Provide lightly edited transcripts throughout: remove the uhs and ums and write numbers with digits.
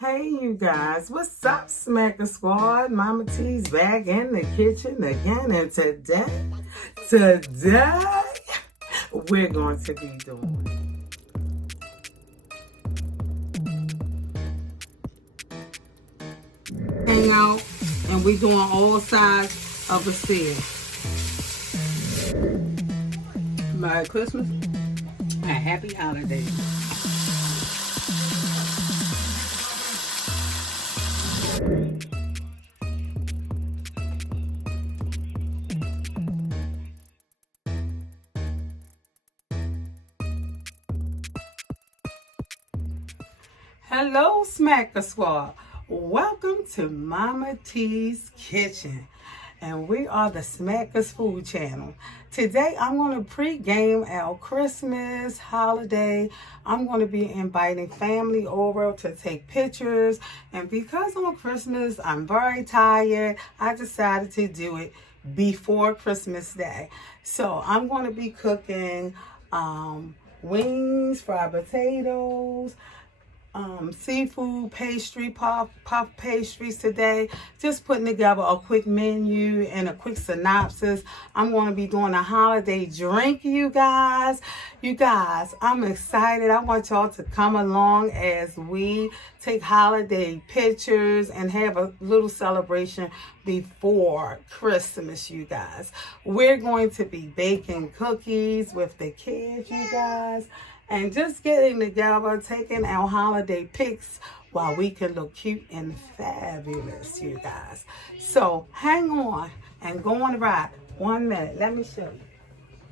Hey you guys, what's up, Smacker Squad? Mama T's back in the kitchen again, and today, we're going to be doing hang out, and we're doing all sides of a steer. Merry Christmas and happy holidays. Hello, Smacker Squad. Welcome to Mama T's Kitchen. And we are the Smackers Food Channel. Today, I'm going to pre-game our Christmas holiday. I'm going to be inviting family over to take pictures. And because on Christmas, I'm very tired, I decided to do it before Christmas Day. So I'm going to be cooking wings, fried potatoes, seafood pastry, puff pastries today. Just putting together a quick menu and a quick synopsis. I'm going to be doing a holiday drink, you guys. I'm excited. I want y'all to come along as we take holiday pictures and have a little celebration before Christmas, you guys. We're going to be baking cookies with the kids, you guys. And just getting together, taking our holiday pics while we can look cute and fabulous, you guys. So hang on and go on the ride. 1 minute. Let me show you.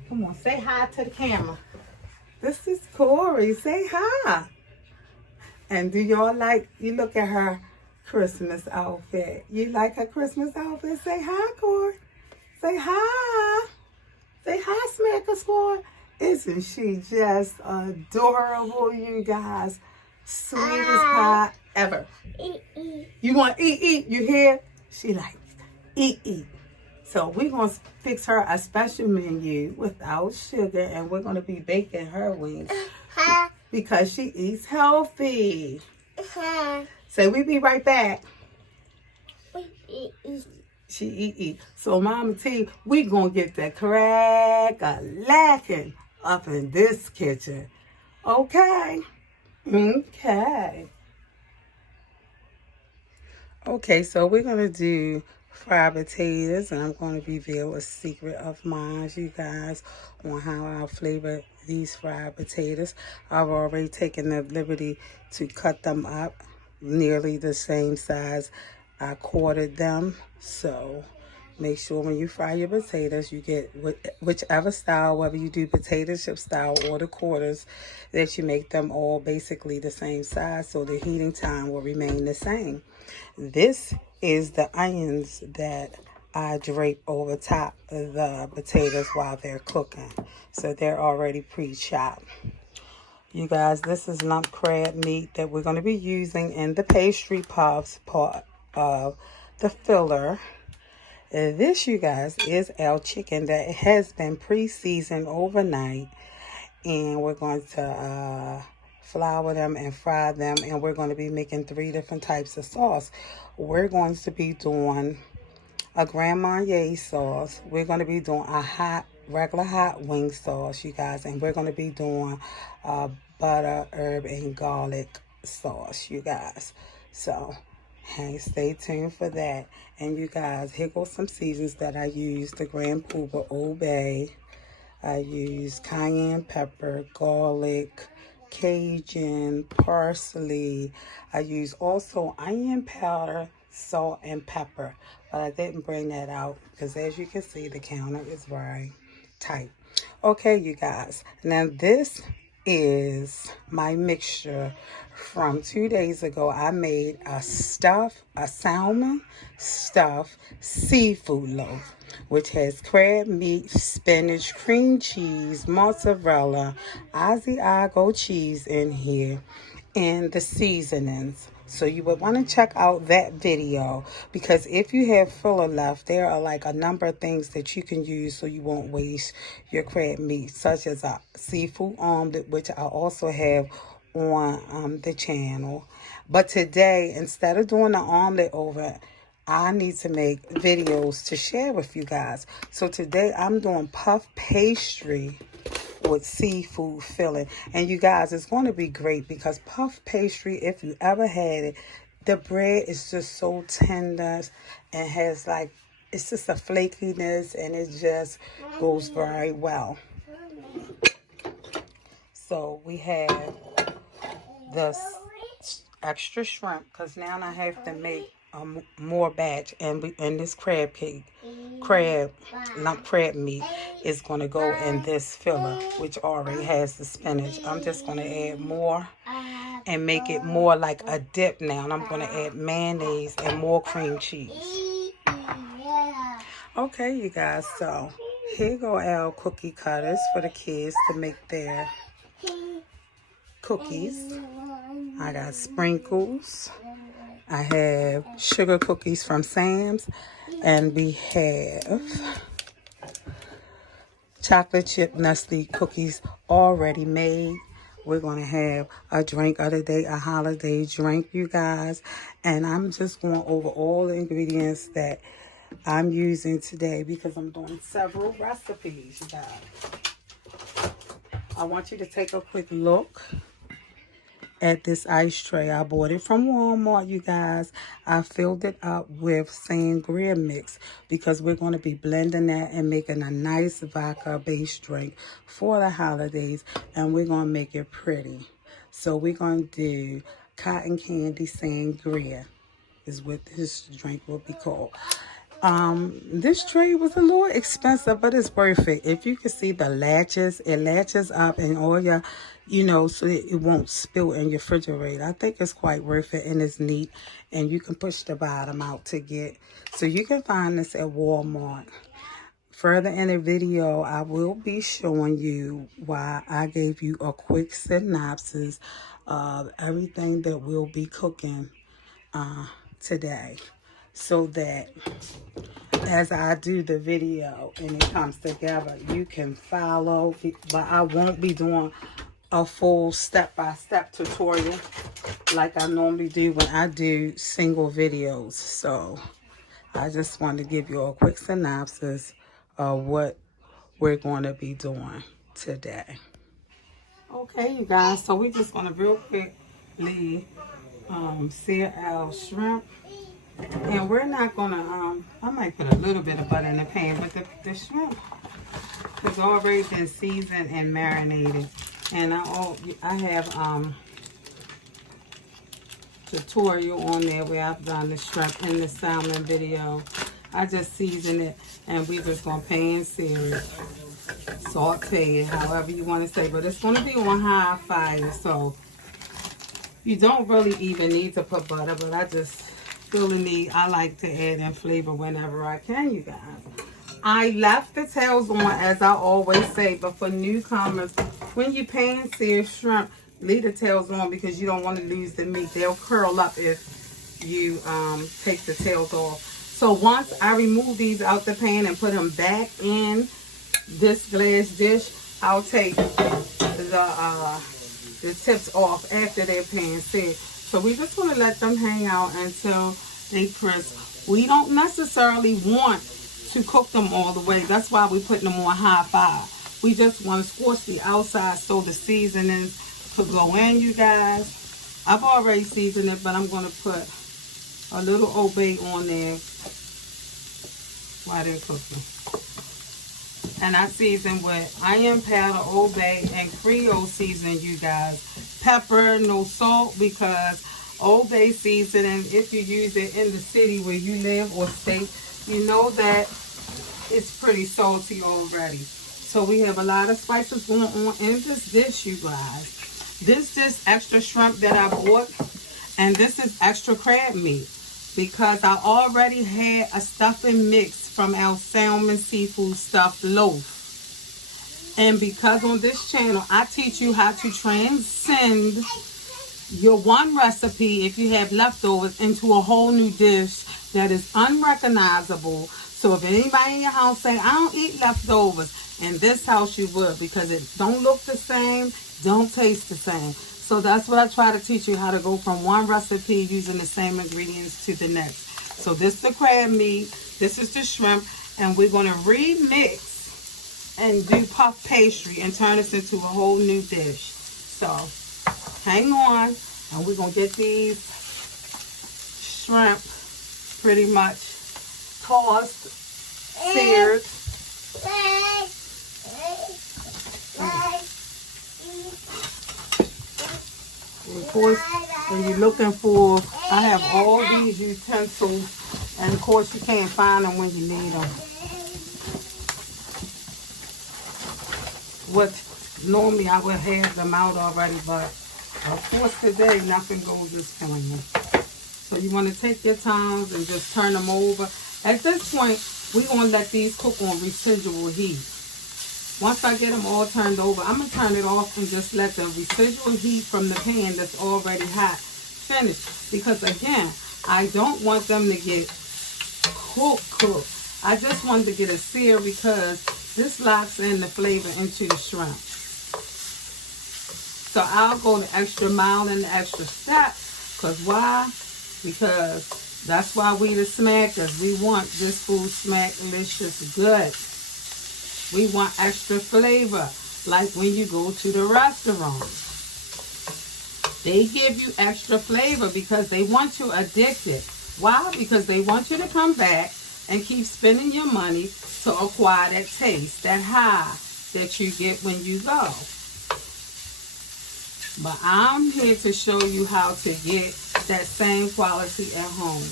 Come on, say hi to the camera. This is Corey. Say hi. And do y'all like, you look at her Christmas outfit. You like her Christmas outfit? Say hi, Corey. Say hi. Say hi, Smacker Squad. Isn't she just adorable, you guys? Sweetest pie ever. You want eat? You hear? She likes eat. So we're going to fix her a special menu without sugar, and we're going to be baking her wings because she eats healthy. So we'll be right back. She eat. So Mama T, we going to get that crack-a-lacking up in this kitchen. Okay. Okay, so we're going to do fried potatoes, and I'm going to reveal a secret of mine, you guys, on how I'll flavor these fried potatoes. I've already taken the liberty to cut them up nearly the same size I quartered them. So make sure when you fry your potatoes, you get whichever style, whether you do potato chip style or the quarters, that you make them all basically the same size so the heating time will remain the same. This is the onions that I drape over top of the potatoes while they're cooking. So they're already pre-chopped. You guys, this is lump crab meat that we're going to be using in the pastry puffs part of the filler. This, you guys, is our chicken that has been pre-seasoned overnight, and we're going to flour them and fry them, and we're going to be making 3 different types of sauce. We're going to be doing a Grand Marnier sauce. We're going to be doing a regular hot wing sauce, you guys, and we're going to be doing butter, herb, and garlic sauce, you guys. So hey, stay tuned for that. And you guys, here goes some seasons that I use. The Grand Poober Old Bay. I use cayenne pepper, garlic, Cajun, parsley. I use also onion powder, salt, and pepper. But I didn't bring that out because as you can see, the counter is very tight. Okay, you guys. Now this is my mixture from 2 days ago. I made a salmon stuffed seafood loaf, which has crab meat, spinach, cream cheese, mozzarella, Asiago cheese in here, and the seasonings. So you would want to check out that video, because if you have filler left, there are like a number of things that you can use so you won't waste your crab meat, such as a seafood omelet, which I also have on the channel. But today, instead of doing the omelet over, I need to make videos to share with you guys. So today I'm doing puff pastry with seafood filling. And you guys, it's going to be great because puff pastry, if you ever had it, the bread is just so tender and has like, it's just a flakiness, and it just goes very well. So we have the extra shrimp because now I have to make more batch, and this crab lump crab meat is going to go in this filler, which already has the spinach. I'm just going to add more and make it more like a dip now, and I'm going to add mayonnaise and more cream cheese. Okay, you guys, so here go our cookie cutters for the kids to make their cookies. I got sprinkles. I have sugar cookies from Sam's, and we have chocolate chip Nestle cookies already made. We're going to have a drink of the day, a holiday drink, you guys. And I'm just going over all the ingredients that I'm using today because I'm doing several recipes, you guys. I want you to take a quick look at this ice tray. I bought it from Walmart, you guys. I filled it up with Sangria mix because we're going to be blending that and making a nice vodka-based drink for the holidays, and we're going to make it pretty. So we're going to do cotton candy Sangria is what this drink will be called. This tray was a little expensive, but it's worth it. If you can see the latches, it latches up and all your, so it won't spill in your refrigerator. I think it's quite worth it, and it's neat, and you can push the bottom out to get. So you can find this at Walmart. Further in the video, I will be showing you why I gave you a quick synopsis of everything that we'll be cooking today, so that as I do the video and it comes together, you can follow. But I won't be doing a full step-by-step tutorial like I normally do when I do single videos. So I just want to give you a quick synopsis of what we're going to be doing today. Okay, you guys, so we're just going to real quickly sear our shrimp. And we're not going to, I might put a little bit of butter in the pan, but the shrimp has already been seasoned and marinated. And I have tutorial on there where I've done the shrimp in the salmon video. I just season it, and we just going to pan sear it, saute it, however you want to say. But it's going to be on high fire, so you don't really even need to put butter, but I just feel the need. I like to add in flavor whenever I can, you guys. I left the tails on, as I always say, but for newcomers, when you pan sear shrimp, leave the tails on because you don't want to lose the meat. They'll curl up if you take the tails off. So once I remove these out the pan and put them back in this glass dish, I'll take the tips off after they're pan seared. So we just want to let them hang out until they crisp. We don't necessarily want to cook them all the way. That's why we're putting them on high fire. We just want to scorch the outside so the seasonings could go in, you guys. I've already seasoned it, but I'm going to put a little Old Bay on there while they're cooking. And I season with onion powder, Old Bay, and Creole seasoning, you guys. Pepper, no salt, because Old Bay seasoning, if you use it in the city where you live or state, you know that it's pretty salty already. So we have a lot of spices going on in this dish, you guys. This is extra shrimp that I bought, and this is extra crab meat because I already had a stuffing mix from our Salmon seafood stuffed loaf. And because on this channel, I teach you how to transcend your one recipe, if you have leftovers, into a whole new dish that is unrecognizable. So if anybody in your house say, I don't eat leftovers, In this house you would, because it don't look the same, don't taste the same. So that's what I try to teach you, how to go from one recipe using the same ingredients to the next. So this is the crab meat, this is the shrimp, and we're going to remix and do puff pastry and turn this into a whole new dish. So hang on, and we're going to get these shrimp pretty much tossed, seared. Of course, when you're looking for, I have all these utensils, and of course you can't find them when you need them. What normally I would have them out already, but of course today nothing goes as planned. So you want to take your time and just turn them over. At this point, we're going to let these cook on residual heat. Once I get them all turned over, I'm going to turn it off and just let the residual heat from the pan that's already hot finish. Because again, I don't want them to get cooked. I just want to get a sear because this locks in the flavor into the shrimp. So I'll go the extra mile and the extra step. Because why? Because that's why we the smackers. We want this food smack-licious good. We want extra flavor, like when you go to the restaurant. They give you extra flavor because they want you addicted. Why? Because they want you to come back and keep spending your money to acquire that taste, that high that you get when you go. But I'm here to show you how to get that same quality at home.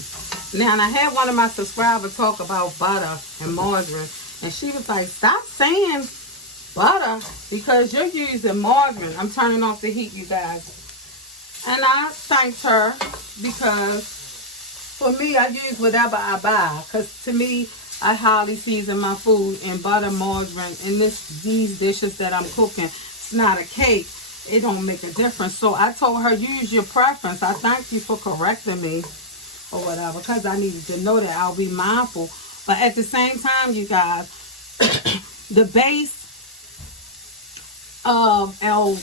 Now, and I had one of my subscribers talk about butter and margarine. And she was like, stop saying butter because you're using margarine. I'm turning off the heat, you guys. And I thanked her because for me, I use whatever I buy. Because to me, I highly season my food in butter, margarine. And these dishes that I'm cooking, it's not a cake. It don't make a difference. So I told her, use your preference. I thank you for correcting me or whatever. Because I needed to know that I'll be mindful. But at the same time, you guys, the base of our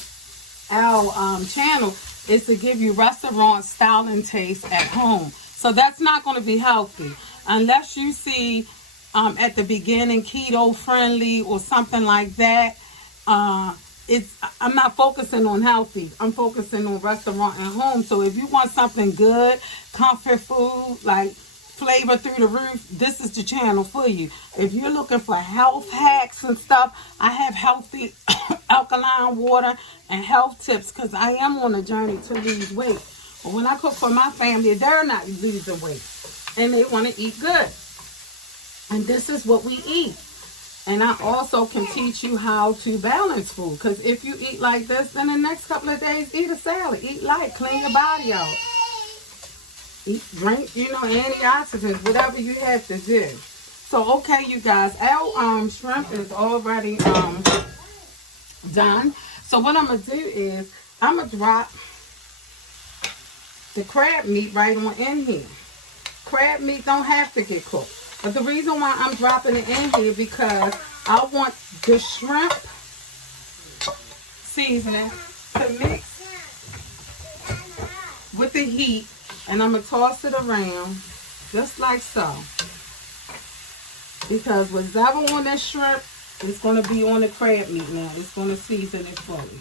channel is to give you restaurant style and taste at home. So that's not going to be healthy unless you see at the beginning keto friendly or something like that. I'm not focusing on healthy. I'm focusing on restaurant and home. So if you want something good, comfort food, like flavor through the roof, this is the channel for you. If you're looking for health hacks and stuff, I have healthy alkaline water and health tips because I am on a journey to lose weight. But when I cook for my family, they're not losing weight and they want to eat good. And this is what we eat. And I also can teach you how to balance food, because if you eat like this, then the next couple of days, eat a salad, eat light, clean your body out. Eat, drink, antioxidants, whatever you have to do. So, okay, you guys, our shrimp is already done. So what I'm going to do is I'm going to drop the crab meat right on in here. Crab meat don't have to get cooked. But the reason why I'm dropping it in here because I want the shrimp seasoning to mix with the heat. And I'm going to toss it around just like so. Because whatever on that shrimp is going to be on the crab meat now. It's going to season it fully.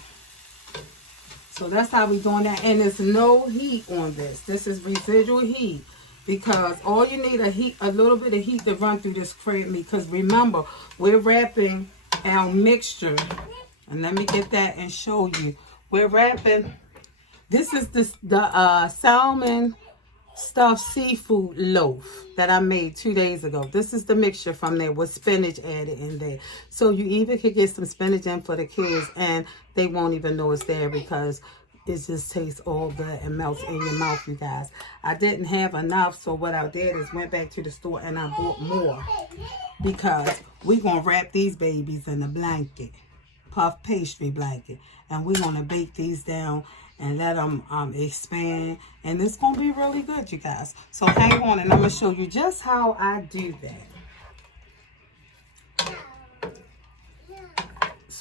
So that's how we're doing that. And there's no heat on this. This is residual heat. Because all you need a little bit of heat to run through this crab meat. Because remember, we're wrapping our mixture. And let me get that and show you. We're wrapping... This is the salmon stuffed seafood loaf that I made 2 days ago. This is the mixture from there with spinach added in there. So you even could get some spinach in for the kids and they won't even know it's there because it just tastes all good and melts in your mouth, you guys. I didn't have enough, so what I did is went back to the store and I bought more because we're going to wrap these babies in a blanket, puff pastry blanket, and we're going to bake these down and let them expand. And it's going to be really good, you guys. So hang on and I'm going to show you just how I do that.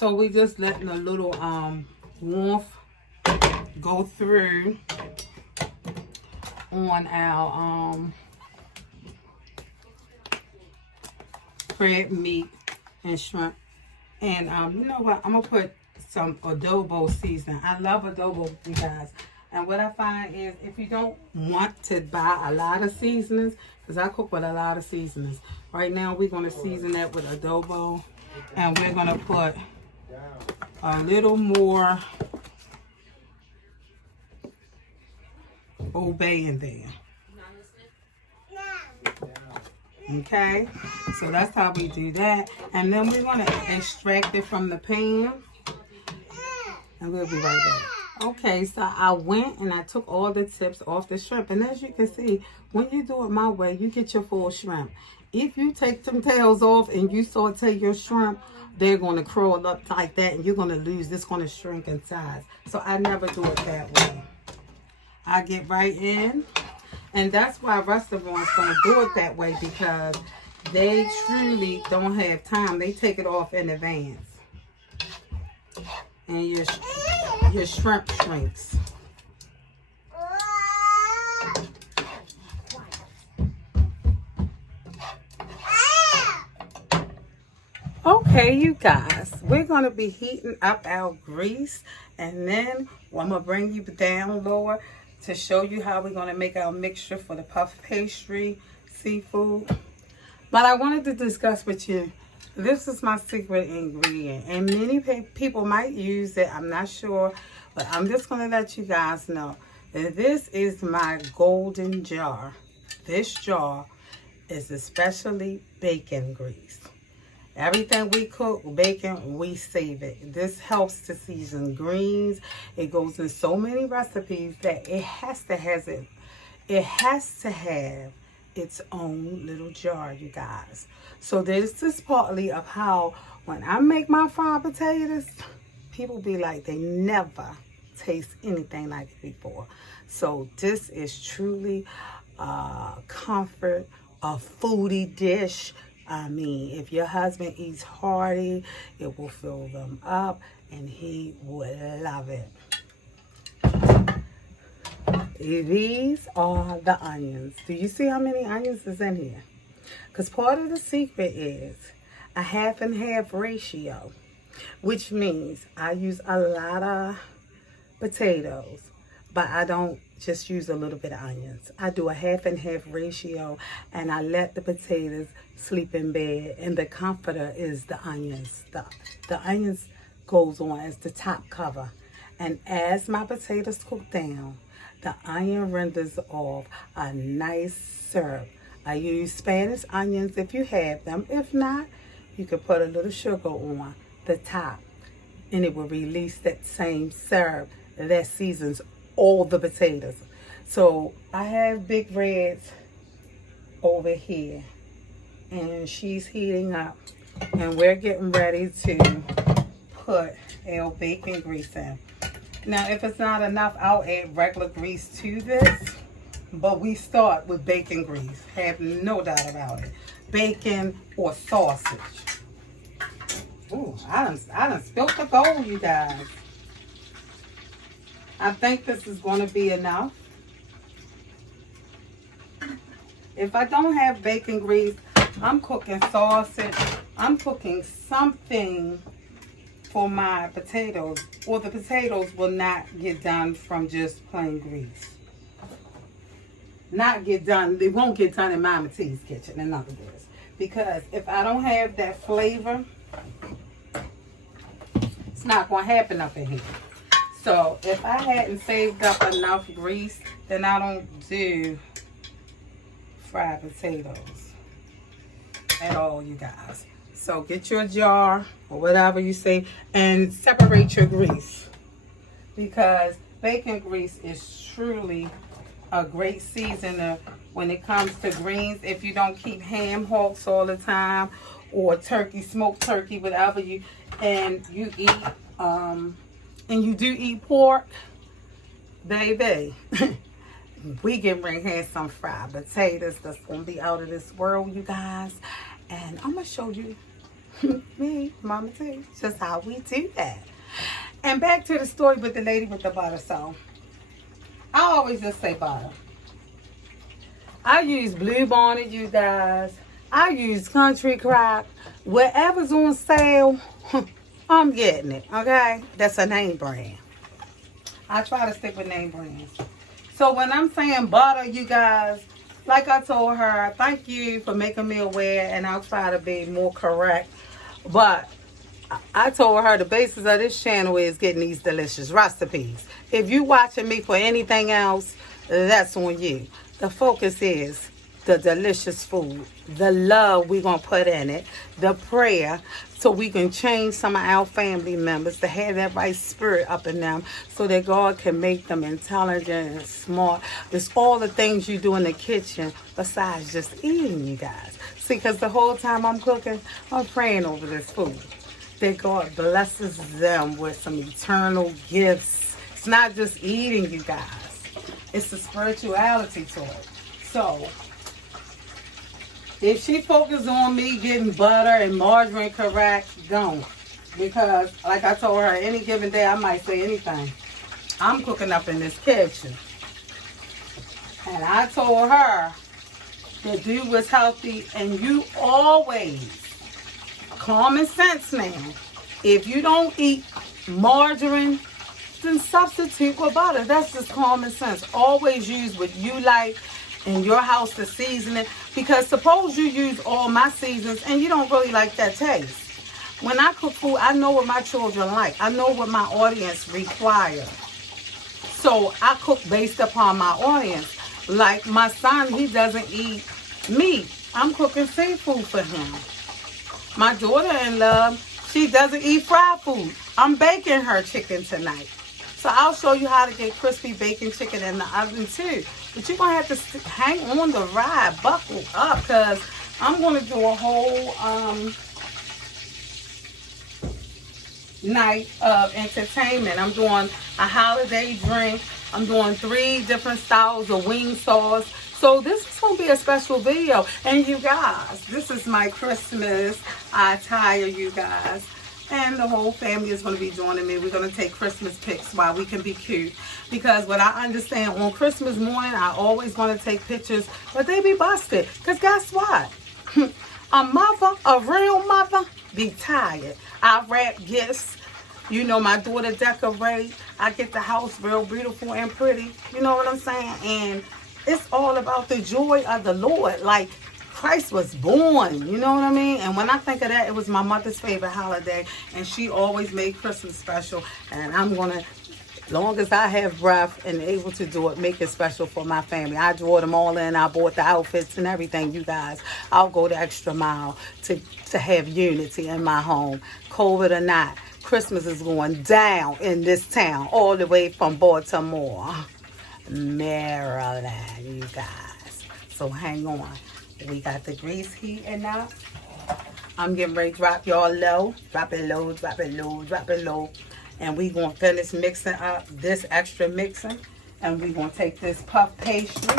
So we just letting a little warmth go through on our crab meat and shrimp. And you know what? I'm gonna put some adobo seasoning. I love adobo, you guys. And what I find is if you don't want to buy a lot of seasonings, because I cook with a lot of seasonings. Right now we're gonna season that with adobo, and we're gonna put a little more obey in there. Okay, so that's how we do that. And then we're going to extract it from the pan. And we'll be right back. Okay, so I went and I took all the tips off the shrimp. And as you can see, when you do it my way, you get your full shrimp. If you take them tails off and you saute your shrimp, they're going to curl up like that. And you're going to lose. It's going to shrink in size. So I never do it that way. I get right in. And that's why restaurants don't do it that way, because they truly don't have time. They take it off in advance. And your shrimp shrinks. Okay, you guys, we're going to be heating up our grease. And then I'm going to bring you down lower to show you how we're going to make our mixture for the puff pastry seafood. But I wanted to discuss with you, this is my secret ingredient. And many people might use it, I'm not sure. But I'm just going to let you guys know that this is my golden jar. This jar is especially bacon grease. Everything we cook, bacon, we save it. This helps to season greens. It goes in so many recipes that it has to have its own little jar, you guys. So this is partly of how when I make my fried potatoes, people be like, they never taste anything like it before. So this is truly a comfort, a foodie dish. I mean, if your husband eats hearty, it will fill them up and he would love it. These are the onions. Do you see how many onions is in here? Because part of the secret is a half and half ratio, which means I use a lot of potatoes, but I don't just use a little bit of onions. I do a half and half ratio, and I let the potatoes sleep in bed, and the comforter is the onions. The onions goes on as the top cover, and as my potatoes cook down, the onion renders off a nice syrup. I use Spanish onions if you have them. If not, you can put a little sugar on the top, and it will release that same syrup that seasons all the potatoes. So I have Big Reds over here, and she's heating up, and we're getting ready to put our bacon grease in. Now if it's not enough, I'll add regular grease to this, but we start with bacon grease, have no doubt about it. Bacon or sausage. Ooh, I done spilled the bowl, you guys. I think this is going to be enough. If I don't have bacon grease, I'm cooking sausage. I'm cooking something for my potatoes, or the potatoes will not get done from just plain grease. Not get done. They won't get done in Mama T's kitchen, in other words. Because if I don't have that flavor, it's not going to happen up in here. So if I hadn't saved up enough grease, then I don't do fried potatoes at all, you guys. So get your jar or whatever you say and separate your grease, because bacon grease is truly a great seasoner when it comes to greens. If you don't keep ham hocks all the time, or turkey, smoked turkey, whatever you, and you eat and you do eat pork, baby, we can bring here some fried potatoes that's going to be out of this world, you guys. And I'm going to show you Me, Mama T. Just how we do that. And back to the story with the lady with the butter. So, I always just say butter. I use Blue Bonnet, you guys. I use Country Crock. Whatever's on sale, I'm getting it, okay? That's a name brand. I try to stick with name brands. So when I'm saying butter, you guys, like I told her, thank you for making me aware, and I'll try to be more correct. But I told her the basis of this channel is getting these delicious recipes. If you watching me for anything else, that's on you. The focus is the delicious food, the love we're going to put in it, the prayer, so we can change some of our family members to have that right spirit up in them so that God can make them intelligent and smart. It's all the things you do in the kitchen besides just eating, you guys. See, because the whole time I'm cooking, I'm praying over this food, that God blesses them with some eternal gifts. It's not just eating, you guys. It's the spirituality to it. So, if she focuses on me getting butter and margarine correct, don't. Because, like I told her, any given day I might say anything. I'm cooking up in this kitchen. And I told her that do what's healthy, and you always, common sense now, if you don't eat margarine, then substitute with butter. That's just common sense. Always use what you like in your house to season it, because suppose you use all my seasons and you don't really like that taste. When I cook food, I know what my children like. I know what my audience requires. So I cook based upon my audience. Like my son, he doesn't eat meat. I'm cooking seafood for him. My daughter-in-law, she doesn't eat fried food. I'm baking her chicken tonight. So I'll show you how to get crispy bacon chicken in the oven too. But you're going to have to hang on the ride, buckle up, because I'm going to do a whole night of entertainment. I'm doing a holiday drink. I'm doing 3 different styles of wing sauce. So this is going to be a special video. And you guys, this is my Christmas attire, you guys. And the whole family is going to be joining me. We're going to take Christmas pics while we can be cute. Because what I understand, on Christmas morning, I always want to take pictures, but they be busted. Because guess what? A mother, a real mother, be tired. I wrap gifts. You know, my daughter decorate. I get the house real beautiful and pretty. You know what I'm saying? And it's all about the joy of the Lord. Like, Christ was born, you know what I mean? And when I think of that, it was my mother's favorite holiday, and she always made Christmas special. And I'm going to, as long as I have breath and able to do it, make it special for my family. I draw them all in. I bought the outfits and everything, you guys. I'll go the extra mile to have unity in my home. COVID or not, Christmas is going down in this town, all the way from Baltimore, Maryland, you guys. So hang on. We got the grease heating up. I'm getting ready to drop y'all low. Drop it low, drop it low, drop it low. And we going to finish mixing up this extra mixing. And we going to take this puff pastry.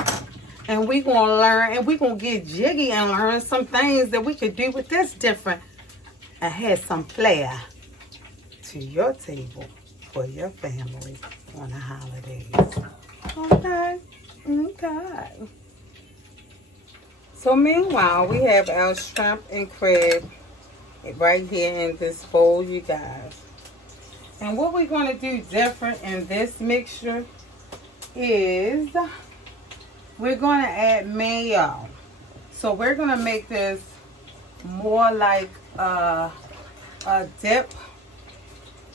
And we going to learn, and we going to get jiggy and learn some things that we could do with this different. And have some flair to your table for your family on the holidays. Okay. Okay. So meanwhile, we have our shrimp and crab right here in this bowl, you guys. And what we're going to do different in this mixture is we're going to add mayo. So we're going to make this more like a dip.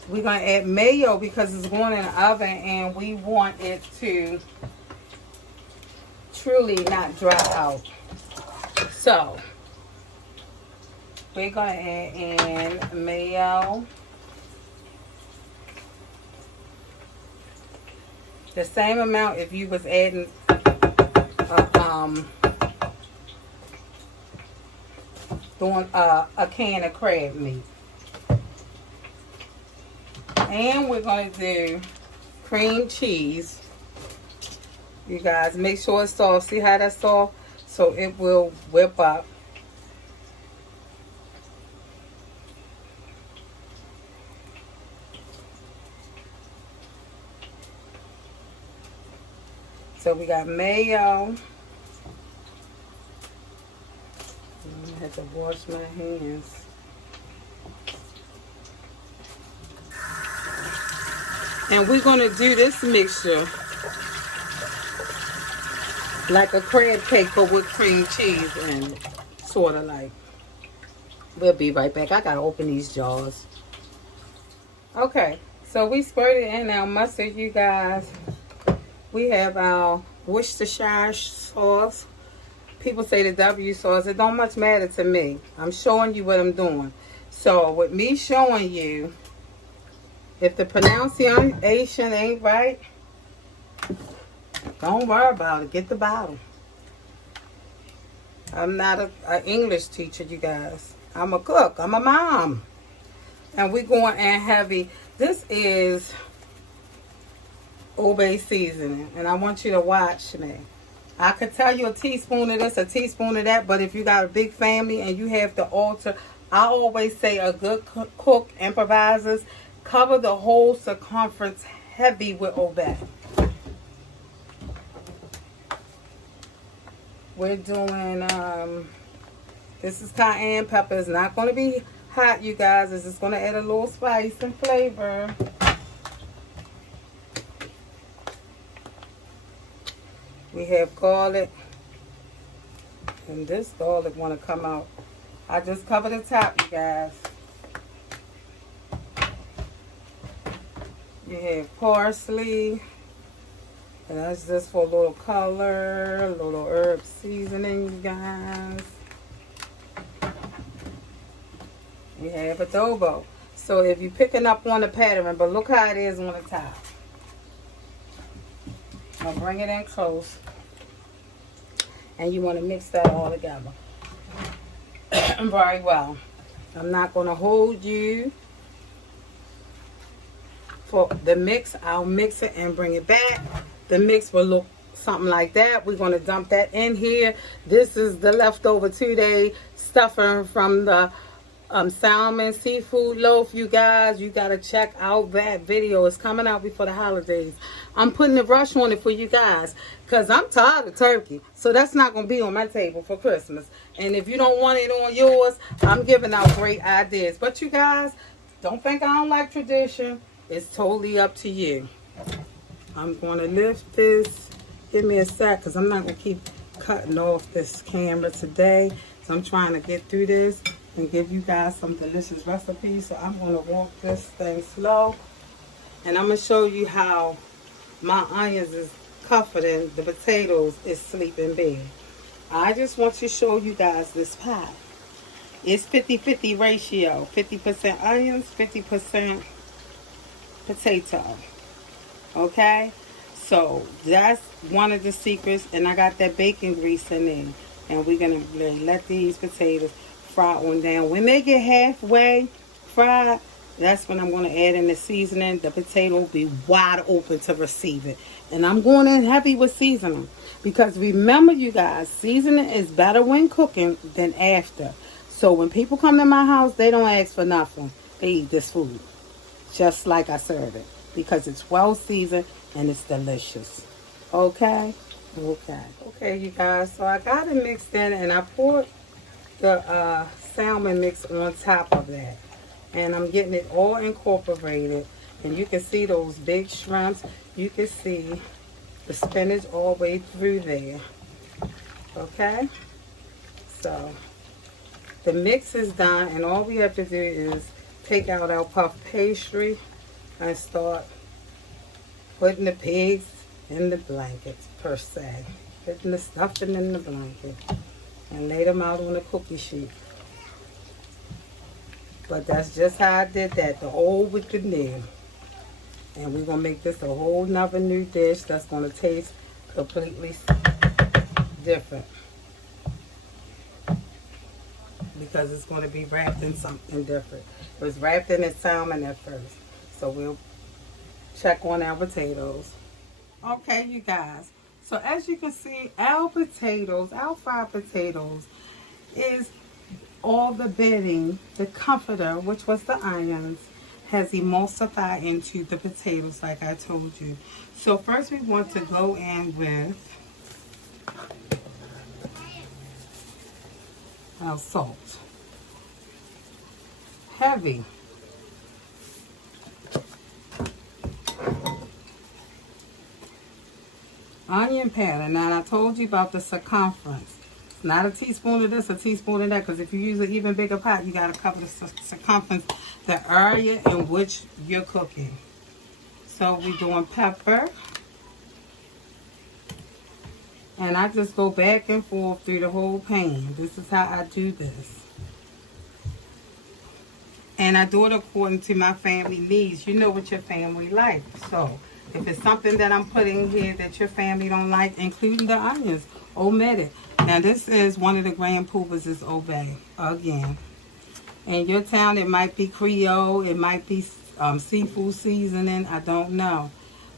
We're going to add mayo because it's going in the oven, and we want it to truly not dry out. So, we're going to add in mayo. The same amount if you was adding a can of crab meat. And we're going to do cream cheese. You guys, make sure it's soft. See how that's soft? So it will whip up. So we got mayo. I had to wash my hands. And we're going to do this mixture like a crab cake but with cream cheese and sort of like. We'll be right back. I got to open these jars. Okay, so we squirted in our mustard, you guys. We have our Worcestershire sauce. People say the W sauce. It don't much matter to me. I'm showing you what I'm doing. So with me showing you, if the pronunciation ain't right, don't worry about it. Get the bottle. I'm not an English teacher, you guys. I'm a cook. I'm a mom. And we're going in heavy. This is Old Bay seasoning. And I want you to watch me. I could tell you a teaspoon of this, a teaspoon of that. But if you got a big family and you have to alter, I always say a good cook improvises. Cover the whole circumference heavy with Old Bay. We're doing, this is cayenne pepper. It's not going to be hot, you guys. It's just going to add a little spice and flavor. We have garlic. And this garlic want to come out. I just cover the top, you guys. You have parsley. And that's just for a little color, a little herb seasoning, you guys. We have adobo. So if you're picking up on the pattern, but look how it is on the top. I'll bring it in close. And you want to mix that all together. Very well. I'm not going to hold you for the mix. I'll mix it and bring it back. The mix will look something like that. We're going to dump that in here. This is the leftover 2-day stuffing from the salmon seafood loaf, you guys. You got to check out that video. It's coming out before the holidays. I'm putting a rush on it for you guys because I'm tired of turkey. So that's not going to be on my table for Christmas. And if you don't want it on yours, I'm giving out great ideas. But you guys, don't think I don't like tradition. It's totally up to you. I'm going to lift this. Give me a sec because I'm not going to keep cutting off this camera today. So I'm trying to get through this and give you guys some delicious recipes. So I'm going to walk this thing slow. And I'm going to show you how my onions is comforting the potatoes is sleeping big. I just want to show you guys this pie. It's 50-50 ratio. 50% onions, 50% potato. Okay, so that's one of the secrets. And I got that bacon grease in there, and we're gonna let these potatoes fry on down. When they get halfway fried, that's when I'm gonna add in the seasoning. The potato will be wide open to receive it, and I'm going in heavy with seasoning because remember, you guys, seasoning is better when cooking than after. So when people come to my house, they don't ask for nothing. They eat this food just like I serve it. Because it's well seasoned and it's delicious. Okay? Okay, you guys. So I got it mixed in and I poured the salmon mix on top of that. And I'm getting it all incorporated. And you can see those big shrimps. You can see the spinach all the way through there. Okay? So the mix is done and all we have to do is take out our puff pastry and start putting the pigs in the blankets, per se. Putting the stuffing in the blanket. And lay them out on the cookie sheet. But that's just how I did that, the old with the new. And we're going to make this a whole nother new dish that's going to taste completely different. Because it's going to be wrapped in something different. It was wrapped in salmon at first. So we'll check on our potatoes. Okay, you guys. So as you can see, our potatoes, our fried potatoes, is all the bedding, the comforter, which was the onions, has emulsified into the potatoes like I told you. So first we want to go in with our salt. Heavy. Onion powder. Now I told you about the circumference. Not a teaspoon of this, a teaspoon of that, because if you use an even bigger pot, you got to cover the circumference, the area in which you're cooking. So we're doing pepper. And I just go back and forth through the whole pan. This is how I do this. And I do it according to my family needs. You know what your family likes. So if it's something that I'm putting here that your family don't like, including the onions, omit it. Now this is one of the grand poobahs is obey. Again. In your town it might be Creole, it might be seafood seasoning, I don't know.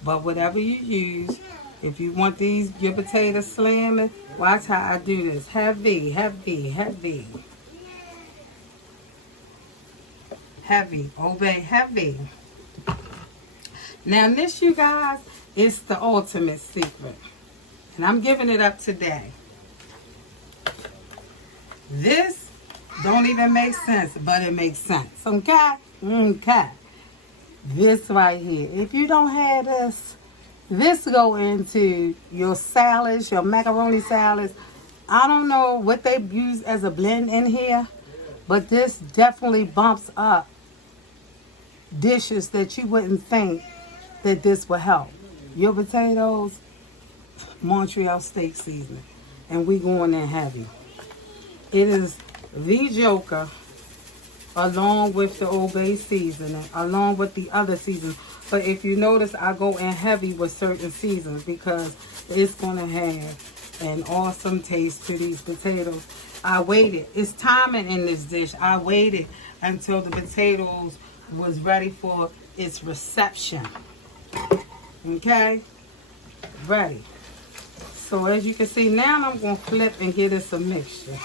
But whatever you use, if you want these, your potatoes slamming, watch how I do this. Heavy, heavy, heavy. Heavy, obey, heavy. Now this, you guys, is the ultimate secret. And I'm giving it up today. This don't even make sense, but it makes sense. Okay? Okay. This right here. If you don't have this, this go into your salads, your macaroni salads. I don't know what they use as a blend in here, but this definitely bumps up dishes that you wouldn't think that this would help. Your potatoes, Montreal steak seasoning, and we going in heavy. It is the joker, along with the Old Bay seasoning, along with the other seasons. But if you notice, I go in heavy with certain seasons because it's going to have an awesome taste to these potatoes. I waited. It's timing in this dish. I waited until the potatoes was ready for its reception. Okay? Ready. So as you can see, now I'm going to flip and get us a mixture.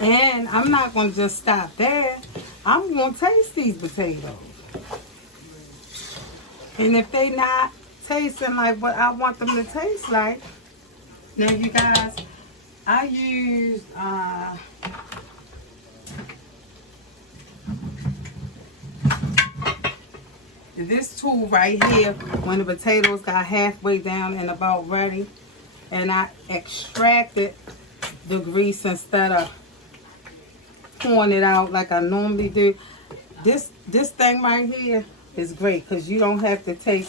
And I'm not going to just stop there. I'm going to taste these potatoes. And if they not tasting like what I want them to taste like, now you guys, I used this tool right here when the potatoes got halfway down and about ready. And I extracted the grease instead of pouring it out like I normally do. This thing right here is great because you don't have to take,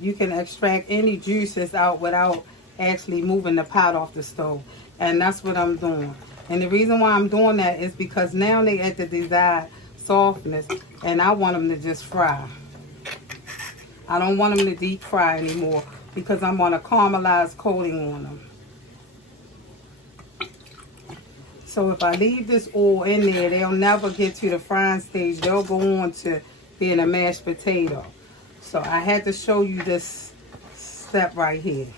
you can extract any juices out without actually moving the pot off the stove. And that's what I'm doing. And the reason why I'm doing that is because now they at the desired softness and I want them to just fry. I don't want them to deep fry anymore because I'm on a caramelized coating on them. So if I leave this oil in there, they'll never get to the frying stage. They'll go on to being a mashed potato. So I had to show you this step right here.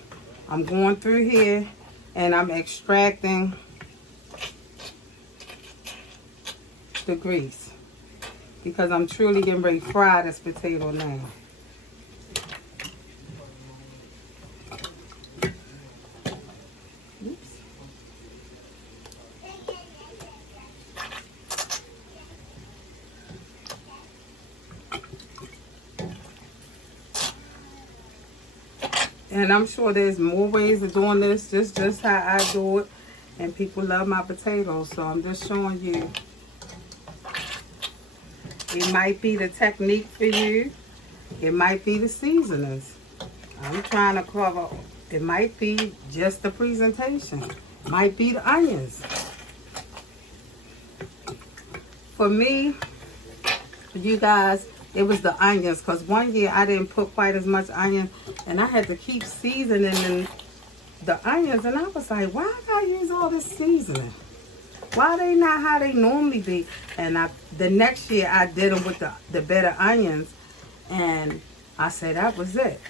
I'm going through here and I'm extracting the grease because I'm truly getting ready to fry this potato now. And I'm sure there's more ways of doing this. This is just how I do it. And people love my potatoes. So I'm just showing you. It might be the technique for you. It might be the seasonings. I'm trying to cover. It might be just the presentation. It might be the onions. For me, you guys, it was the onions, because one year I didn't put quite as much onion, and I had to keep seasoning the onions, and I was like, why did I use all this seasoning? Why they not how they normally be? And the next year I did them with the better onions, and I said that was it.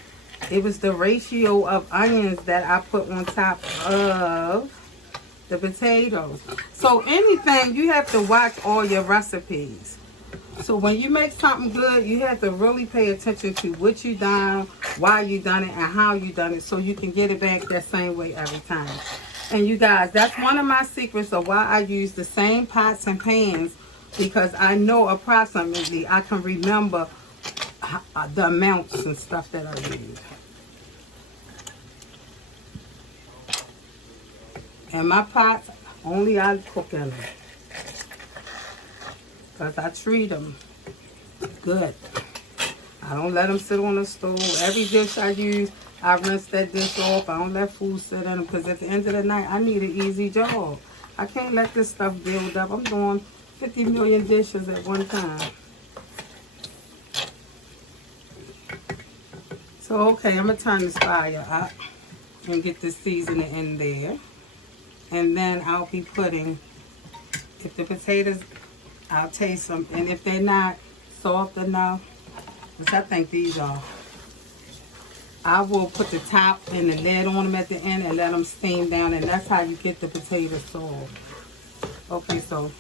It was the ratio of onions that I put on top of the potatoes. So anything, you have to watch all your recipes. So when you make something good, you have to really pay attention to what you done, why you done it, and how you done it, so you can get it back that same way every time. And you guys, that's one of my secrets of why I use the same pots and pans, because I know approximately, I can remember the amounts and stuff that I use. And my pots, only I cook in them, because I treat them good. I don't let them sit on the stove. Every dish I use, I rinse that dish off. I don't let food sit in them, because at the end of the night, I need an easy job. I can't let this stuff build up. I'm doing 50 million dishes at one time. So, okay, I'm going to turn this fire up and get the seasoning in there. And then I'll be putting, if the potatoes, I'll taste them. And if they're not soft enough, which I think these are, I will put the top and the lid on them at the end and let them steam down. And that's how you get the potatoes soft. Okay, so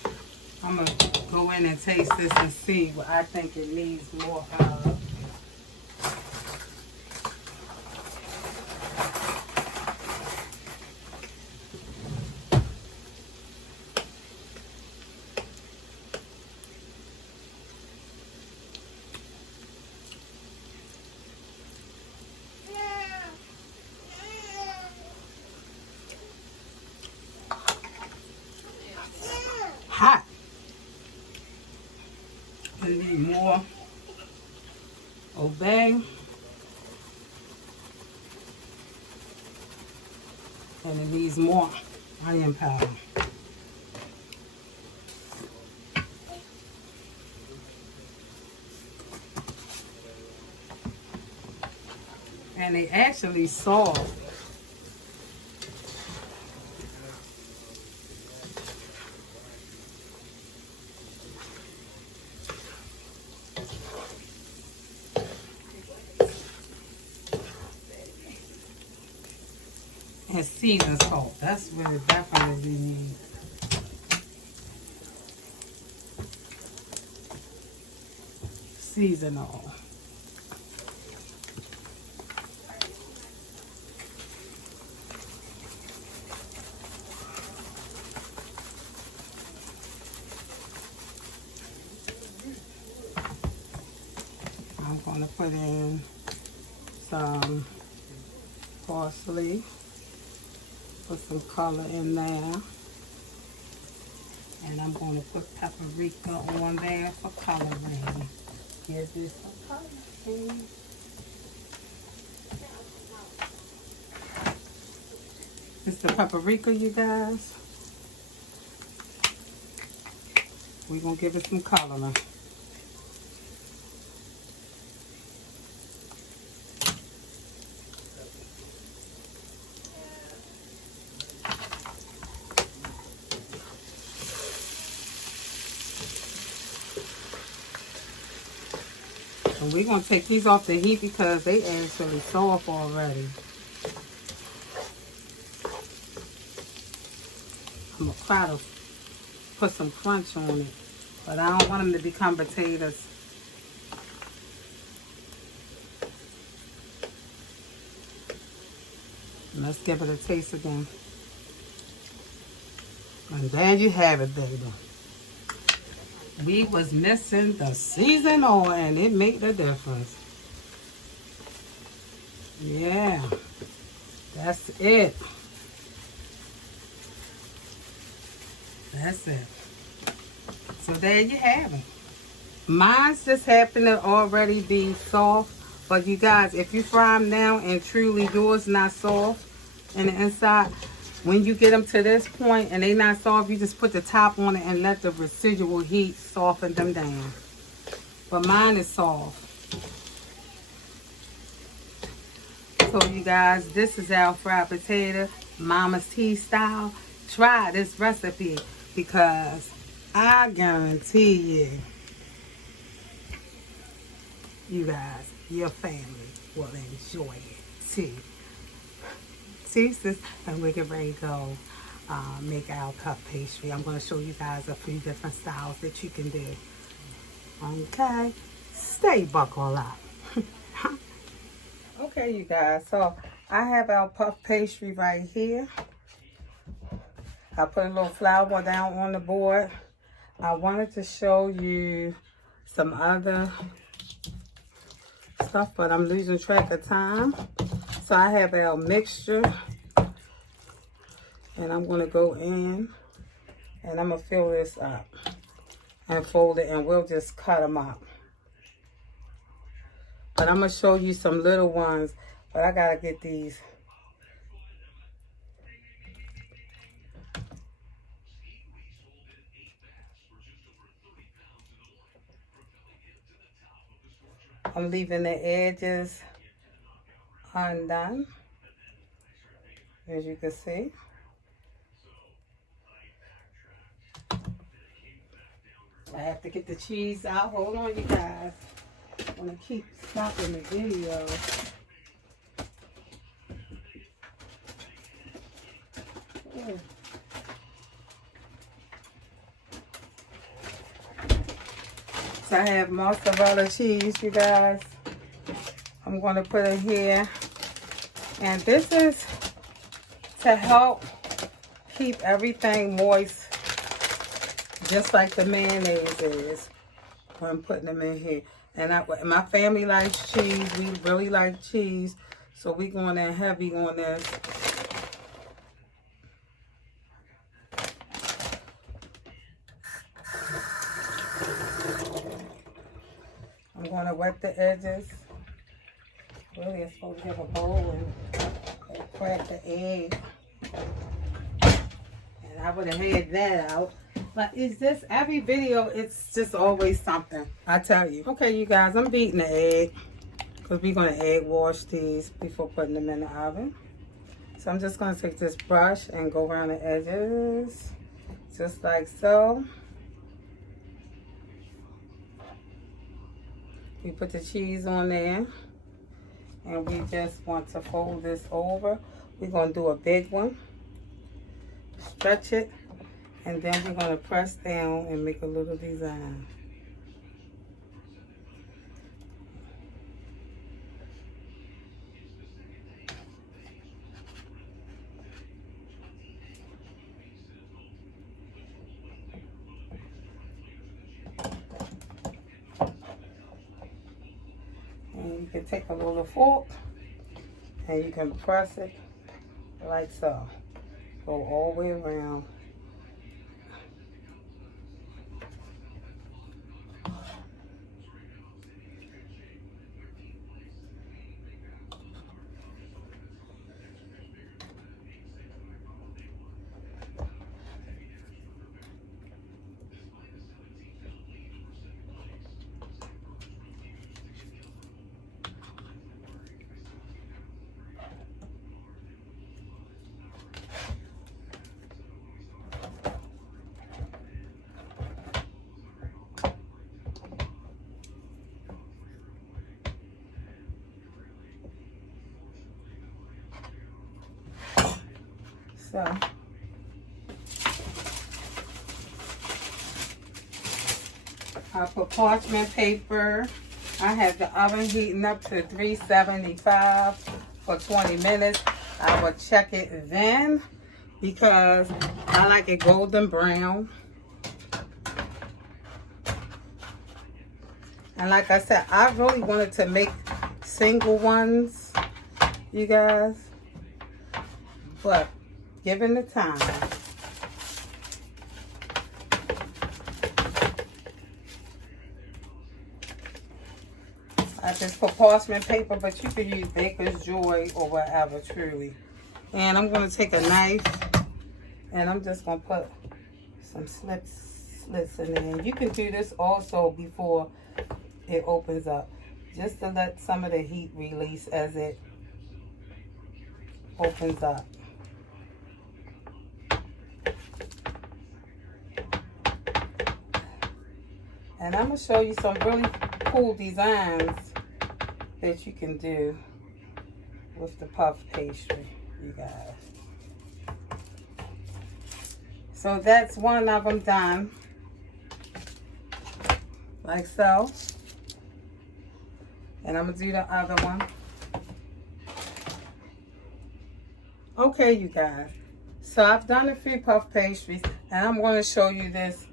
I'm going to go in and taste this and see what I think it needs more of. Hot. I need more obey. And it needs more onion powder. And they actually soft. And seasoned salt. That's what it definitely needs. Seasonal. I'm going to put in some parsley. Put some color in there. And I'm going to put paprika on there for coloring. Give this some coloring. It's the paprika, you guys. We're going to give it some coloring. And we're going to take these off the heat because they actually soft already. I'm going to try to put some crunch on it, but I don't want them to become potatoes. Let's give it a taste again. And there you have it, baby. We was missing the seasoned oil, and it made the difference. Yeah, that's it. That's it. So there you have it. Mine's just happened to already be soft, but you guys, if you fry them now and truly yours not soft in the inside, when you get them to this point and they not soft, you just put the top on it and let the residual heat soften them down. But mine is soft. So you guys, this is our fried potato, Mama's Tea style. Try this recipe because I guarantee you guys, your family will enjoy it too. See, sis, and we can ready to go. make our puff pastry. I'm going to show you guys a few different styles that you can do. Okay, stay buckled up. Okay, you guys, so I have our puff pastry right here. I put a little flour down on the board. I wanted to show you some other stuff, but I'm losing track of time. So I have our mixture, and I'm going to go in, and I'm going to fill this up and fold it, and we'll just cut them up. But I'm going to show you some little ones, but I got to get these. I'm leaving the edges undone, as you can see. I have to get the cheese out. Hold on, you guys. I'm going to keep stopping the video. Ooh. So I have mozzarella cheese, you guys. I'm going to put it here. And this is to help keep everything moist, just like the mayonnaise is. I'm putting them in here. And my family likes cheese. We really like cheese. So we're going in heavy on this. I'm going to wet the edges. Really, I'm supposed to have a bowl and crack the egg. And I would have had that out. But it's just, every video, it's just always something. I tell you. Okay, you guys, I'm beating the egg. Because we're going to egg wash these before putting them in the oven. So I'm just going to take this brush and go around the edges. Just like so. We put the cheese on there. And we just want to fold this over. We're going to do a big one. Stretch it. And then we're going to press down and make a little design. And you can take a little fork and you can press it like so. Go all the way around. So, I put parchment paper. I have the oven heating up to 375 for 20 minutes. I will check it then because I like it golden brown. And like I said, I really wanted to make single ones, you guys. But given the time, I just put parchment paper, but you could use Baker's Joy or whatever, truly. And I'm going to take a knife, and I'm just going to put some slits in there. You can do this also before it opens up, just to let some of the heat release as it opens up. And I'm going to show you some really cool designs that you can do with the puff pastry, you guys. So that's one of them done. Like so. And I'm going to do the other one. Okay, you guys. So I've done a few puff pastries. And I'm going to show you this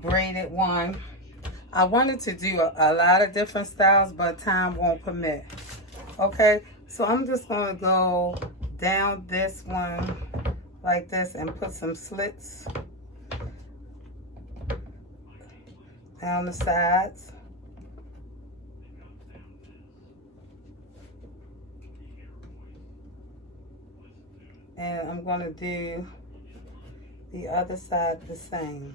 braided one. I wanted to do a lot of different styles, but time won't permit. Okay, so I'm just going to go down this one like this and put some slits down the sides. And I'm going to do the other side the same.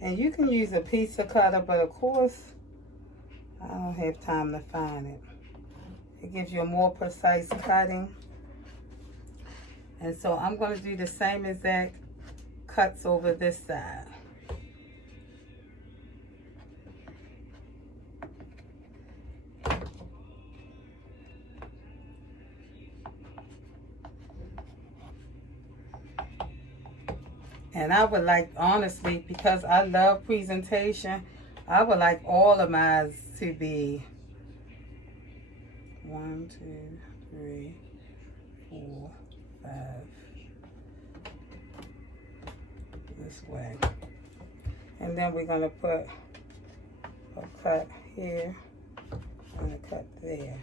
And you can use a pizza cutter, but of course, I don't have time to find it. It gives you a more precise cutting. And so I'm going to do the same exact cuts over this side. And I would like, honestly, because I love presentation, I would like all of mine to be 1, 2, 3, 4, 5. This way. And then we're going to put a cut here and a cut there.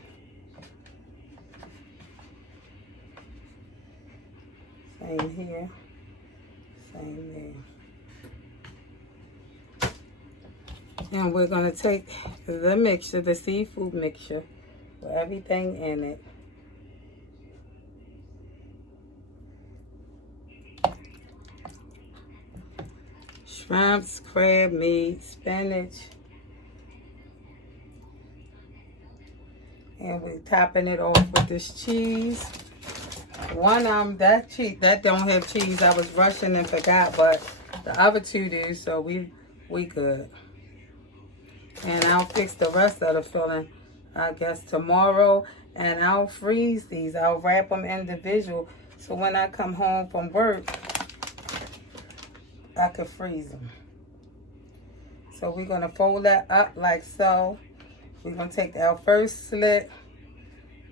Same here. Same there. And we're going to take the mixture, the seafood mixture, with everything in it. Shrimps, crab meat, spinach. And we're topping it off with this cheese. One that cheese that don't have cheese, I was rushing and forgot, but the other two do, so we good. And I'll fix the rest of the filling, I guess, tomorrow. And I'll freeze these. I'll wrap them individual, so when I come home from work, I can freeze them. So we're gonna fold that up like so. We're gonna take our first slit,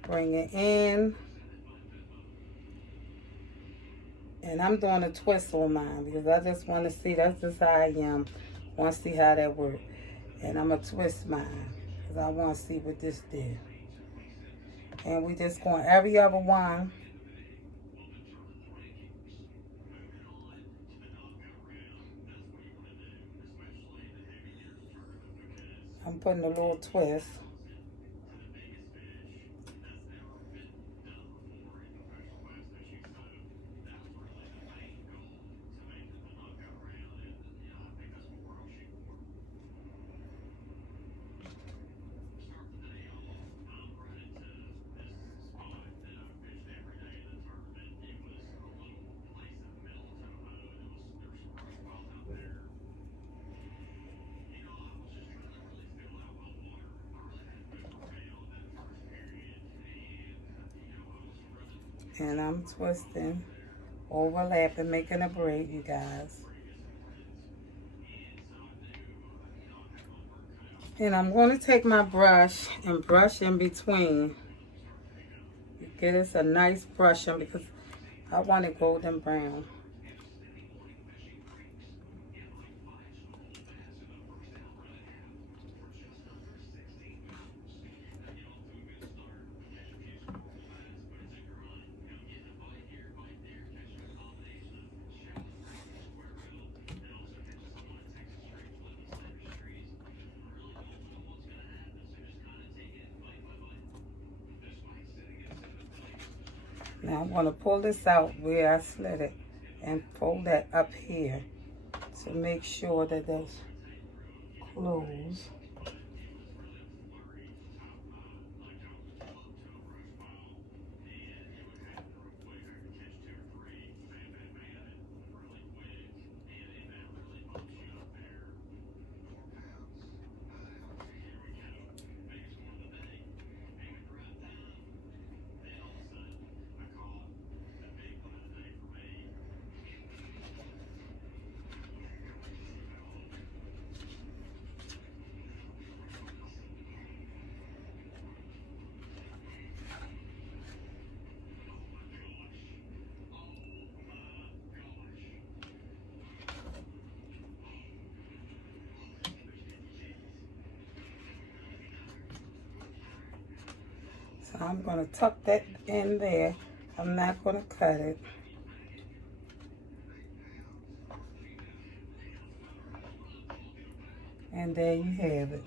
bring it in. And I'm doing a twist on mine because I just want to see, that's just how I am. I want to see how that works. And I'm going to twist mine because I want to see what this did. And we just going every other one. I'm putting a little twist. And I'm twisting, overlapping, making a braid, you guys. And I'm going to take my brush and brush in between. Get us a nice brushing because I want it golden brown. Now I'm going to pull this out where I slit it and fold that up here to make sure that that's closed. I'm going to tuck that in there. I'm not going to cut it. And there you have it.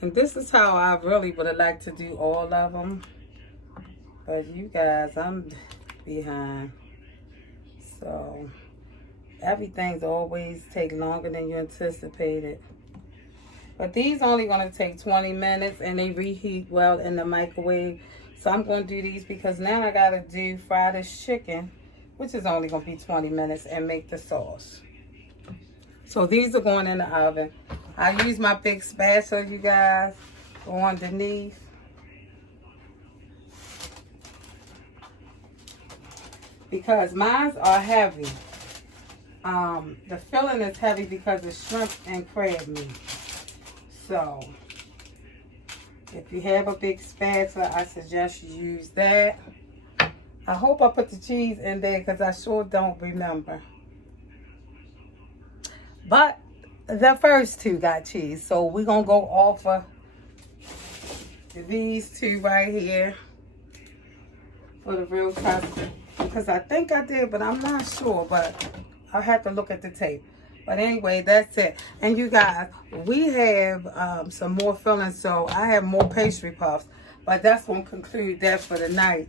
And this is how I really would have liked to do all of them. But you guys, I'm behind. So everything's always take longer than you anticipated. But these only going to take 20 minutes and they reheat well in the microwave. So I'm going to do these because now I got to fry this chicken, which is only going to be 20 minutes, and make the sauce. So these are going in the oven. I use my big spatula, you guys, go underneath. Because mine are heavy. The filling is heavy because of shrimp and crab meat. So, if you have a big spatula, I suggest you use that. I hope I put the cheese in there because I sure don't remember. But the first two got cheese. So, we're going to go off of these two right here for the real custard. Because I think I did, but I'm not sure. But I'll have to look at the tape. But anyway, that's it. And you guys, we have some more fillings, so I have more pastry puffs. But that's going to conclude that for the night.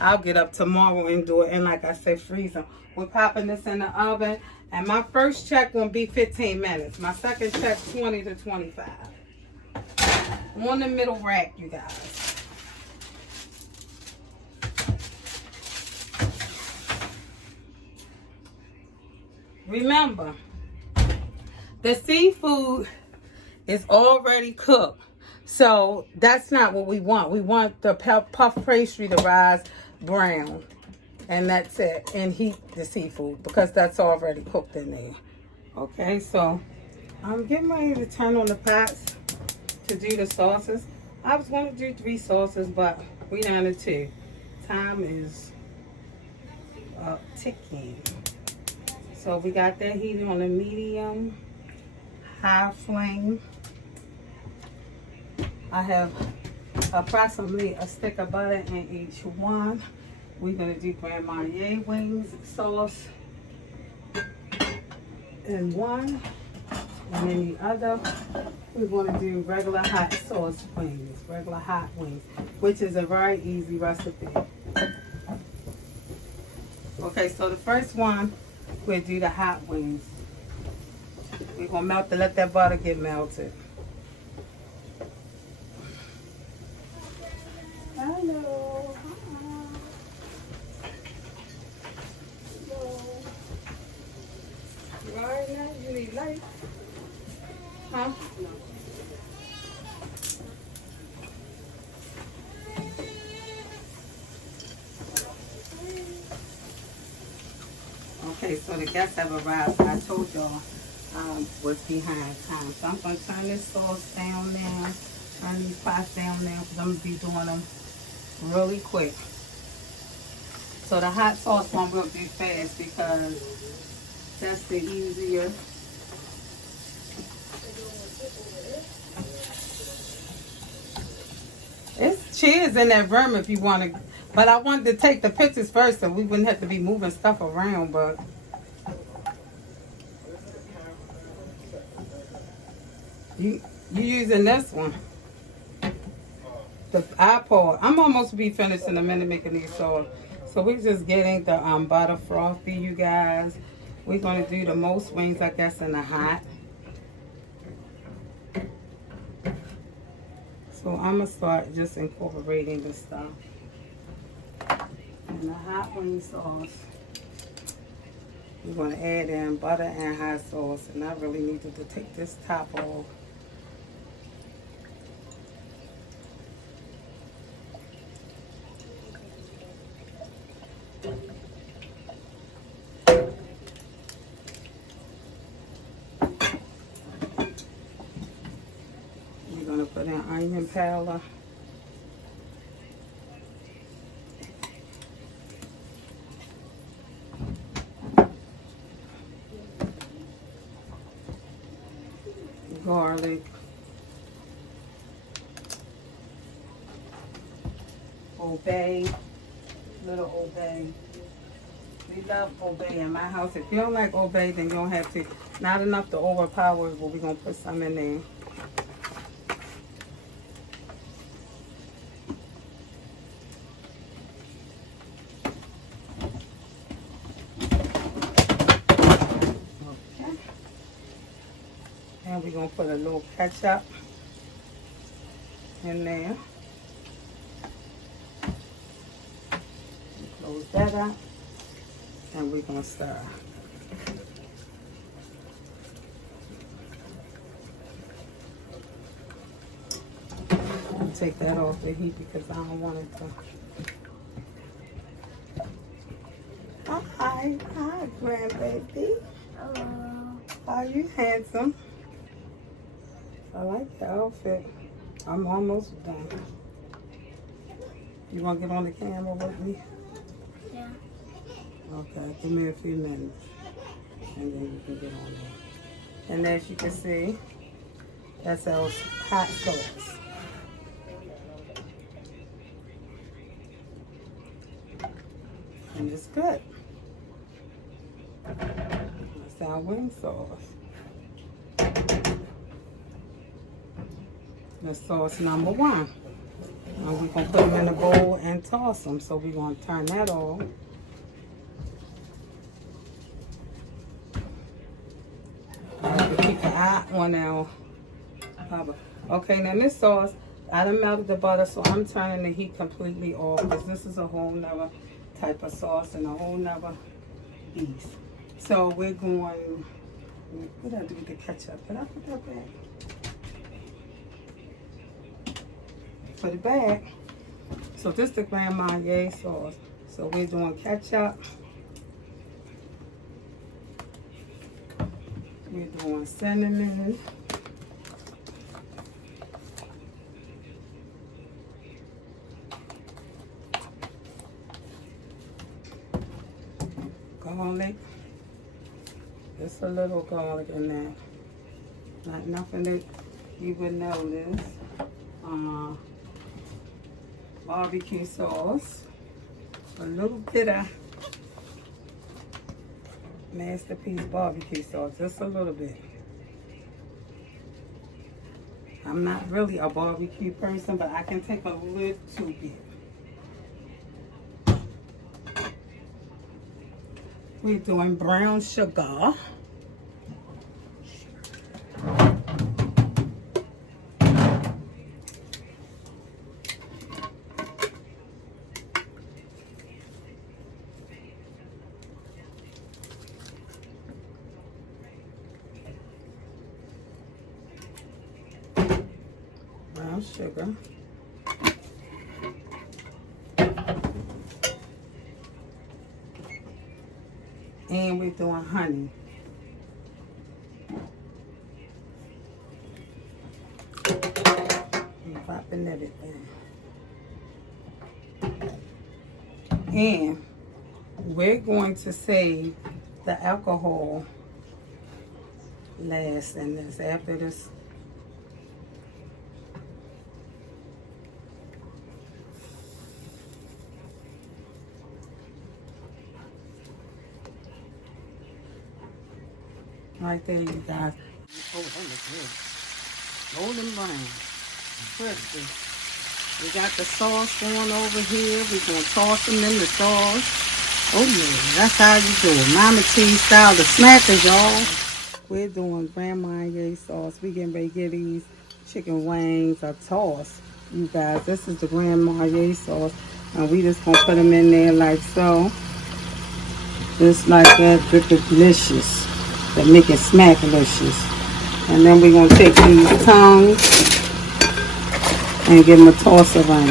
I'll get up tomorrow and do it. And like I said, freeze them. We're popping this in the oven. And my first check will be 15 minutes. My second check, 20 to 25. On the middle rack, you guys. Remember, the seafood is already cooked. So that's not what we want. We want the puff pastry to rise brown. And that's it. And heat the seafood because that's already cooked in there. Okay, so I'm getting ready to turn on the pots to do the sauces. I was going to do 3 sauces, but we down to 2. Time is ticking. So we got that heated on a medium, high flame. I have approximately a stick of butter in each one. We're going to do Grand Marnier wings sauce in one. And then the other, we're going to do regular hot sauce wings, regular hot wings, which is a very easy recipe. Okay, so the first one, we'll do the hot wings. We're going to let that butter get melted. Hello. Hello. Right now, you need light? Huh? No. Okay, so the guests have arrived. I told y'all was behind time. So I'm going to turn this sauce down now. Turn these pots down now because I'm going to be doing them really quick. So the hot sauce one we'll do fast because that's the easier. It's cheers in that room if you want to. But I wanted to take the pictures first so we wouldn't have to be moving stuff around. But you using this one. The iPod. I'm almost be finished in a minute making these sauce. So we're just getting the butter frothy, you guys. We're going to do the most wings, I guess, in the hot. So I'm going to start just incorporating this stuff. And the hot wing sauce, we're going to add in butter and hot sauce. And I really needed to take this top off. Put in onion powder. garlic, obey, little obey. We love obey in my house. If you don't like obey, then you don't have to. Not enough to overpower it, but we're going to put some in there. Okay. And we're going to put a little ketchup in there. Close that up. And we're going to stir. I'll take that off the heat because I don't want it to. Hi, grandbaby. Hello. Are you handsome? I like the outfit. I'm almost done. You want to get on the camera with me? Yeah. Okay, give me a few minutes and then you can get on there. And as you can see, that's our hot sauce. And it's good. That's our wing sauce. That's sauce number 1. And we're going to put them in a bowl and toss them. So we're going to turn that off. Keep an eye on our cover. Okay, now this sauce, I done melted the butter, so I'm turning the heat completely off because this is a whole nother type of sauce and a whole nother beast. So we're going, what did I do with the ketchup? Did I put that back? Put it back. So this is the Grand Marnier sauce. So we're doing ketchup. We're doing cinnamon. Garlic. Just a little garlic in there. Not nothing that you would notice. Barbecue sauce. A little bit of Masterpiece barbecue sauce, just a little bit. I'm not really a barbecue person, but I can take a little bit. We're doing brown sugar. Sugar. And we're doing honey. I'm popping everything. And we're going to save the alcohol last in this, after this. Right there, you guys. Oh, that looks good. Golden brown. Crispy. We got the sauce going over here. We're going to toss them in the sauce. Oh, yeah. That's how you do it. Mama T style, the snackers, y'all. We're doing Grand Marnier sauce. We getting ready to give these chicken wings a toss. You guys, this is the Grand Marnier sauce. And we just going to put them in there like so. Just like that. Delicious. That make it smack delicious. And then we're going to take these tongues and give them a toss around.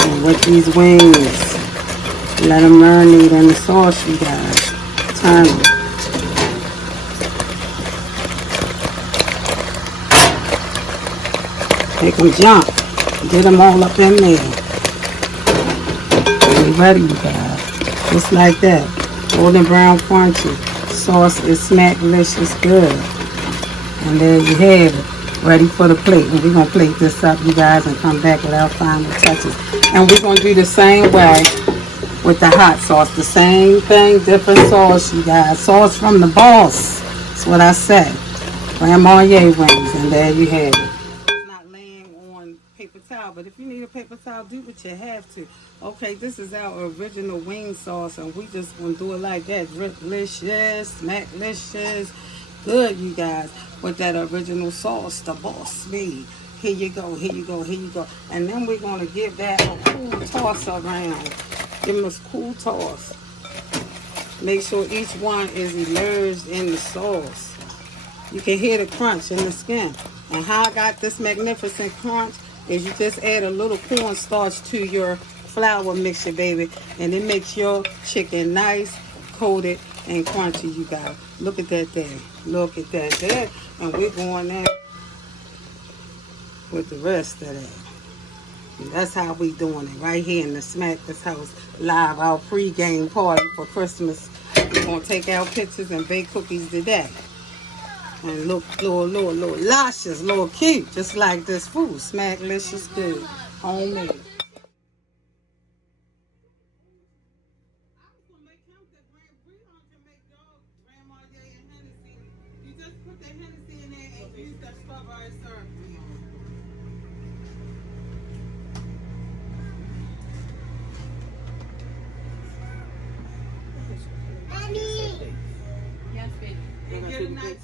And with these wings, let them marinate in the sauce, you guys. Turn them. Make them jump. Get them all up in there. Be ready, you guys. Just like that. Golden brown crunchy. Sauce is smack delicious good. And there you have it, ready for the plate. And we're going to plate this up, you guys, and come back with our final touches. And we're going to do the same way with the hot sauce. The same thing, different sauce, you guys. Sauce from the boss. That's what I say. Marnier wings, and there you have it. It's not laying on paper towel, but if you need a paper towel, do what you have to. Okay, this is our original wing sauce, and we just want to do it like that. Delicious, smacklicious. Good, you guys, with that original sauce the boss made. Here you go, here you go, here you go. And then we're going to give that a cool toss around. Give them a cool toss. Make sure each one is immersed in the sauce. You can hear the crunch in the skin. And how I got this magnificent crunch is you just add a little cornstarch to your flour mixture, baby. And it makes your chicken nice, coated, and crunchy, you guys. Look at that there. Look at that there. And we're going in with the rest of that. And that's how we doing it right here in the Smack This House live, our pre-game party for Christmas. We're going to take our pictures and bake cookies today. And look, little luscious, little cute, just like this food. Smacklicious good, homemade. Mommy. Yes, baby. And get a nice